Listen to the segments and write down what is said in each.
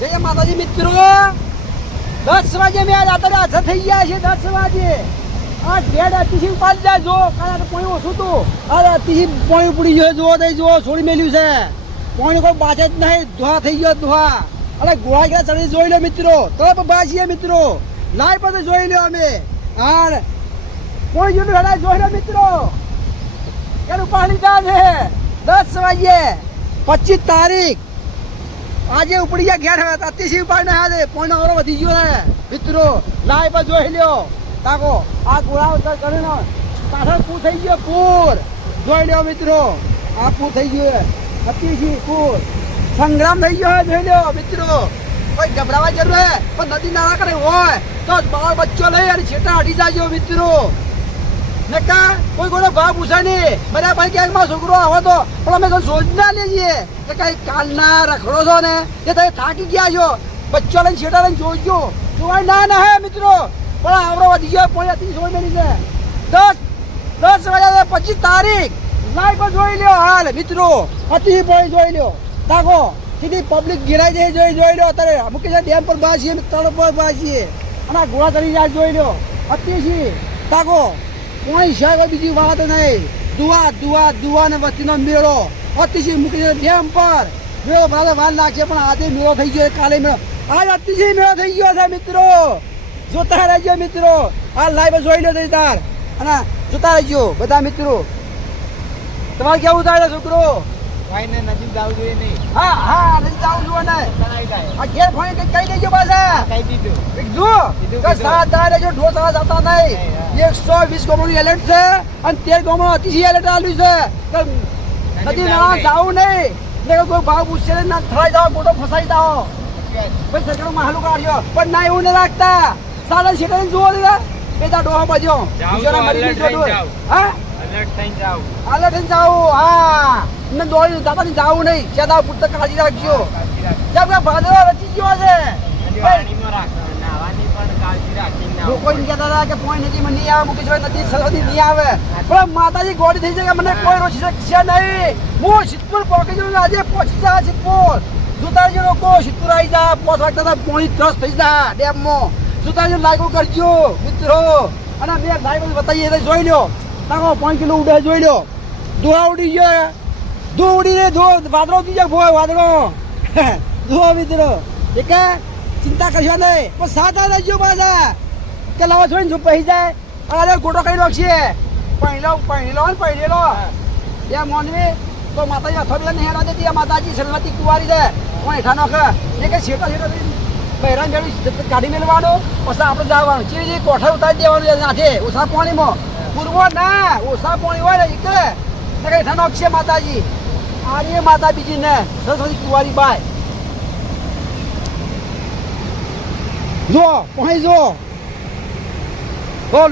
જય માતાજી મિત્રો, 10 વાગે મેં રાત્રે હાજર થઈ ગયા છે. 10 વાગે આ ડેડ અતિશી ઉપાડી જાય. જો કારણ પોણી ઓછું હતું. અરે અતિશી પોણી પડી ગયો. જો થઈ જો છોડી મેલ્યું છે. પોણી કોઈ બાજે જ નહીં. ધોવા થઈ ગયો ધોવા. અરે ગોળા ગયા ચડી જોઈ લો મિત્રો. તો બાજીએ મિત્રો લાઈવ પર જોઈ લો અમે. હા પોણી જેટલું હેડા જોઈ લો મિત્રો. એનું પાણી જાય છે 10 વાગે 25 તારીખ. આજે ઉપડી ગયા ઘેર હવે અતિશી ઉપાડ ના હાલે. પોઈનો ઓરો વધી ગયો ને મિત્રો. લાઈવ પર જોઈ લ્યો. તાકો આ ગોળા ઉતર કરીને પાછળ પૂર થઈ ગયો. પૂર જોઈ લ્યો મિત્રો. આ પૂર થઈ ગયું. અતિશી પૂર સંગ્રામ થઈ ગયો. જોઈ લ્યો મિત્રો. કોઈ ગભરાવા જરૂર હે પણ નદી નાળા કરે હોય તો બાળ બચ્ચો લઈ અને છેટા અડી જાજો મિત્રો. નકા કોઈ કોઈ ભાવ પૂછે નહીં. બરાબર ક્યાંક માં છોકરો આવો તો પણ અમે તો સોચ ના લઈએ કે કઈ કાલના રખડો છો ને કે તમે થાકી ગયા છો. બચ્ચો લઈને છેટા લઈને જોજો. જોવાય ના હે મિત્રો. પણ આવડો વધી ગયો. પોણી હતી જોઈ મેલી છે. 10 વાગ્યા 25 તારીખ લાઈવ પર જોઈ લ્યો. હાલ મિત્રો અતિ પોણી જોઈ લ્યો. તાકો સીધી પબ્લિક ગિરાઈ જાય. જોઈ લ્યો. અત્યારે મુકેશ ડેમ પર બાજીએ તળ પર બાજીએ અને ઘોડા ચડી જાય. જોઈ લ્યો અતિશી. તાકો કોઈ સાહેબ બીજી વાત નહીં. દુવા ને વસ્તીનો મેળો અતિશી મૂકી ડેમ પર મેળો ભારે વાર લાગશે પણ આજે મેળો થઈ ગયો. કાલે મેળો આજ અતિશી મેળો થઈ ગયો છે મિત્રો. જોતા રહેજો મિત્રો. આ લાઈવ જોઈ લો તાર અને જોતા રહેજો બધા મિત્રો. તમારે કેવું થાય છોકરો? ભાઈને નજીક જવું જોઈએ નહીં. હા નજીક જવું જોઈએ ને. આ ઘેર ફોન કઈ દેજો પાછા. કહી દીધું. કીધું કે સાત દાડે જો ઢોસા જતા નહીં. 120 ગામોનું એલર્ટ છે અને 13 ગામોનું અતિશી એલર્ટ આપ્યું છે. નદી નાળા જાવું નહીં. ને કોઈ ભાવ પૂછશે ના થરાઈ જાઓ મોટો ફસાઈ જાઓ. ભાઈ સરકારનો માહલું કાઢ્યો પણ ના એવું નહીં રાખતા. સાડા શેઠે જોવો દીધા બેટા ડોહા બાજુ અલર્ટ થઈને જાવ. અલર્ટ થઈને જાવું. હા ને દોડી દાદાની જાવું નહીં. સેદા પૂરતા કાળજી રાખજો. જેમ કે ભાદરો રચી ગયો છે. પાણીમાં રાખો. નાવાની પણ કાળજી રાખીને નાવો. લોકો એમ કહેતા હતા કે પોઈન્ટ નદીમાં નહીં આવે. મુકેશભાઈ નદી સરહદી નહીં આવે પણ માતાજી ગોળી થઈ જાય. મને કોઈ રોકી શકશે નહીં. હું સિદ્ધપુર પહોંચી જઉં. આજે પહોંચી જા સિદ્ધપુર. જોતાજી લોકો સિદ્ધપુર આવી જા. 5 વાગતા હતા પોણી ત્રસ્ત થઈ જા ડેમમાં. જોતાજી લાગુ કરજો મિત્રો. અને બે લાઈવ બતાવીએ જોઈ લો. તાકો 5 કિલો ઉડે જોઈ લો. દોડા ઉડી ગયો. દો ઉડીને દો વાદળો ઉડી જાય. ભોય વાદળો દો મિત્રો. એક ચિંતા કરશો નહીં પણ સાદા રહેજો પાછા. કે લાવા જોઈને જો પહી જાય. અરે ગોટો કઈ રાખશે. પહેરેલો એ મોનવી તો માતાજી અથોડી નહીં હેરા દેતી. માતાજી સલમતી કુવારી દે કોઈ હેઠા નાખે. એ કે છેટા બહેરાન ગાડી કાઢી મેળવાનું પછી આપણે જવાનું. ચીડી કોઠા ઉતારી દેવાનું નાખે ઓછા પાણીમાં. પૂરવો ના ઓછા પાણી હોય ને એટલે કઈ હેઠા નાખશે માતાજી. આર્ય માતા બીજી ને સરસ્વતી કુવારી બાય. જો પાણી જો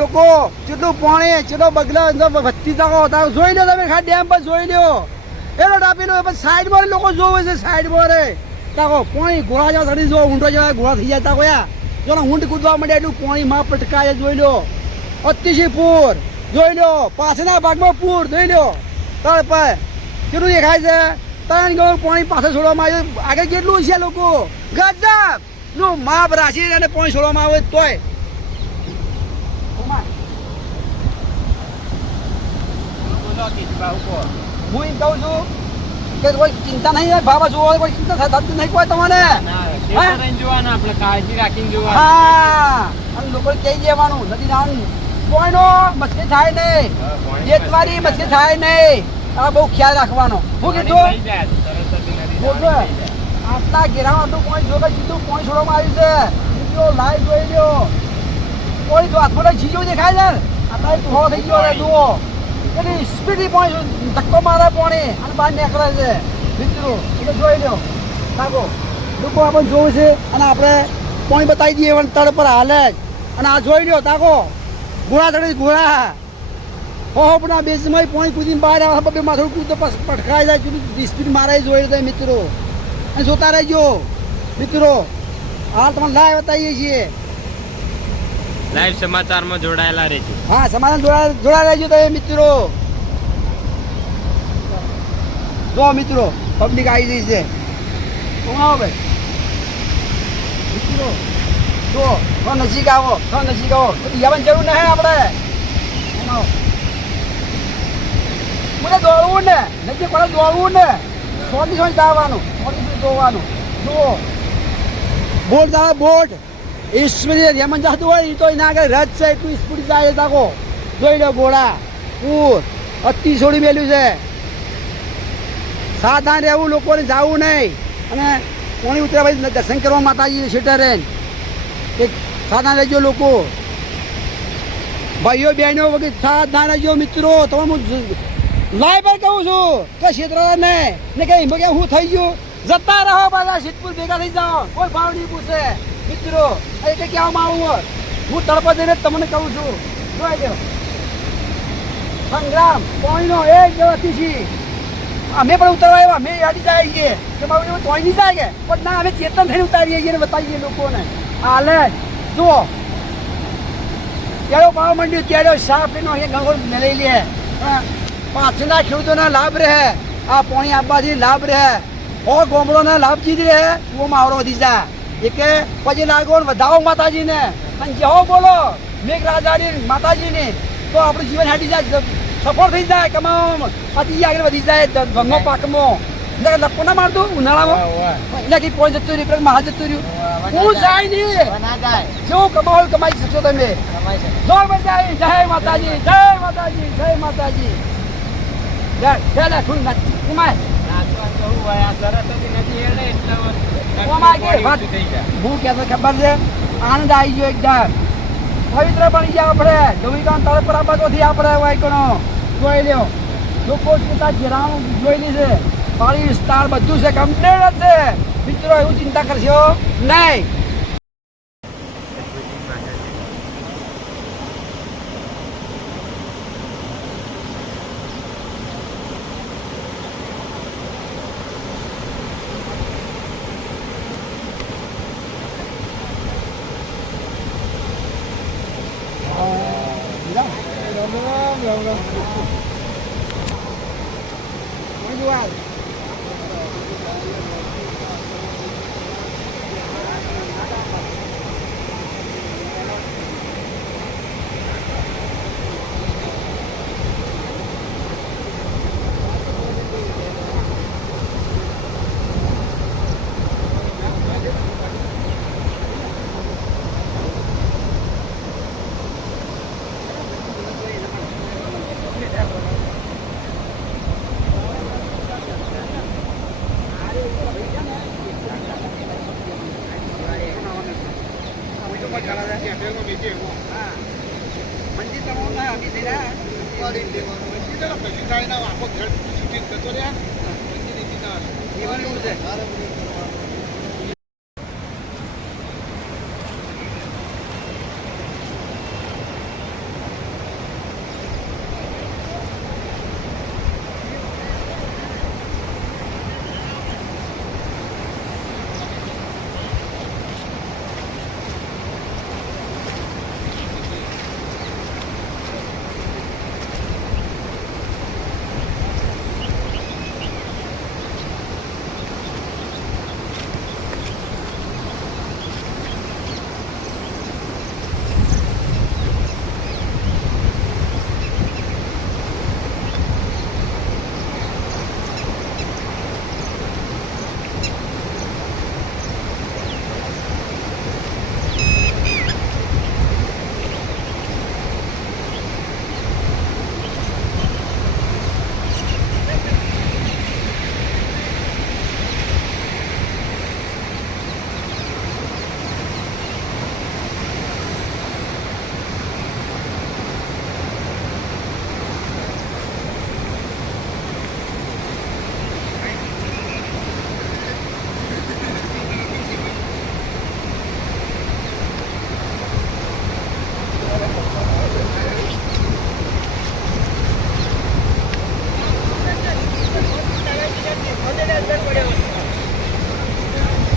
લોકો કેટલું પાણી કેટલો બગલા વધતી જાઓ. જોઈ લો તમે ખાલી ડેમ પર જોઈ લો. એનો ડાપી લો પછી સાઈડમાં લોકો જોવે છે. સાઈડમાં રે તાકો પાણી ઘોડા જેવા ચડી જો ઊંડો જેવા ઘોડા થઈ જાય. તાકો યા જો ઊંડ કૂદવા માંડે એટલું પાણી માં પટકાય. જોઈ લો અતિશી પૂર જોઈ લો. પાછળના ભાગમાં પૂર જોઈ લો. તળ પર કેટલું દેખાય છે. 3 ગણું પાણી પાછળ છોડવામાં આવ્યું. આગળ કેટલું છે લોકો ગજબ નું માપ રાખી અને પાણી છોડવામાં આવે તોય. હું એમ કહું છું કે કોઈ ચિંતા નહીં. ભાવા જોવો કોઈ ચિંતા થતી નહીં કોઈ તમને. જોવાનું આપણે કાળજી રાખીને જોવાનું. હા અને લોકો કહી દેવાનું નથી જવાનું. કોઈનો મસ્તી થાય નહીં. જેતવારી મસ્તી થાય નહીં. આ બહુ ખ્યાલ રાખવાનો. હું કીધું આટલા ઘેરામાં આટલું પોઈન્ટ જોવે સીધું પોઈન્ટ છોડવામાં આવ્યું છે. મિત્રો લાઈવ જોઈ લ્યો. કોઈ તો હાથમાં જીજો દેખાય છે. આટલા ધોળો થઈ ગયો છે. જુઓ એની સ્પીડથી પોઈન્ટ ધક્કો મારે પોણી અને બહાર નીકળે છે મિત્રો. એટલે જોઈ લ્યો. લાગો લોકો આપણને જોવું છે અને આપણે પોણી બતાવી દઈએ તળ પર હાલે જ. અને આ જોઈ લ્યો. તાકો ઘોડા ચડી ઘોડા હોપના બેસમાં પોણી કૂદીને બહાર આવે. બે માથું કૂદતો પટકાઈ જાય. સ્પીડ મારે જોઈ લો મિત્રો. અને જોતા રહેજો મિત્રો. હાલ તમને લાઈવ બતાવીએ છીએ. લાઈવ સમાચારમાં જોડાયેલા રહેજો. હા સમાચાર જોડાયેલા રહેજો તમે મિત્રો. જો મિત્રો પબ્લિક આવી જઈ છે. કોણ આવો ભાઈ જો થોડા નજીક આવો થોડા નજીક આવો યાવાની જરૂર નહીં આપણે મને દોડવું ને નજીક પડે દોડવું ને સોની સોની દાવાનું સોની દોડવાનું જુઓ બોટ જાય બોટ એ સ્પીડ યમન જતું હોય એ તો એના આગળ રજ છે એટલું સ્પીડ જાય તાકો જોઈ લો ઘોડા પૂર અતિ છોડી મેલ્યું છે સાવધાન રહેવું લોકોને જવું નહીં અને કોણી ઉતર્યા ભાઈ દર્શન કરવા માતાજી સીટર રહે એક સાવધાન રહેજો લોકો ભાઈઓ બહેનો વગર સાવધાન રહેજો મિત્રો તમે હું લાઈ પર કહું છું કે ક્ષેત્ર ને કે એમાં કે હું થઈ ગયું જતા રહો બધા સિદ્ધપુર ભેગા થઈ જાઓ કોઈ ભાવ નહીં પૂછે મિત્રો એ કે કહેવામાં આવું હું તળપા જઈને તમને કહું છું જોઈ દો સંગ્રામ પોઈનો એક જવાથી અમે પણ ઉતરવા આવ્યા અમે યાદી જાય છીએ કે બાબુ તોય નહીં જાય કે પણ ના અમે ચેતન થઈને ઉતારીએ છીએ ને બતાવીએ લોકોને હાલે જુઓ કેળો પાવા માંડ્યું કેળો સાફ એનો અહીંયા ગંગોળ લઈ લે પાછળના ખેડૂતોને લાભ રહે આ પાણી આપવાથી લાભ રહે ઓ ગોમડોને લાભ જીધી રહે એવો માવડો વધી જાય એ કે પછી લાગો વધાવો માતાજીને અને જેવો બોલો મેઘ રાજાની માતાજીની તો આપણું જીવન હાટી જાય સફળ થઈ જાય કમાવામાં અતિ આગળ વધી જાય ગંગો પાકમાં એટલે લપકો ના મારતું ઉનાળામાં એટલે કે પોઈ જતું રહ્યું મહા જતું રહ્યું હું જાય નહીં જેવું કમાવું કમાઈ શકશો તમે જો મજા આવી જય માતાજી જય માતાજી જય માતાજી જય ઠું કમાય હું કહેતો ખબર છે આનંદ આવી ગયો એકદમ પવિત્ર બની ગયા આપણે ધોવીકાન તળ પર બાજુથી આપણે વાયકણો જોઈ લ્યો લોકો પોતા જીરાણું જોઈ લીધે પાણી વિસ્તાર બધું છે કમ્પ્લીટ છે મિત્રો એવું ચિંતા કરશો નહીં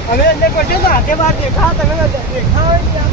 અમે અંદર પડ્યો તો હાથે બહાર દેખા તમે દેખા હોય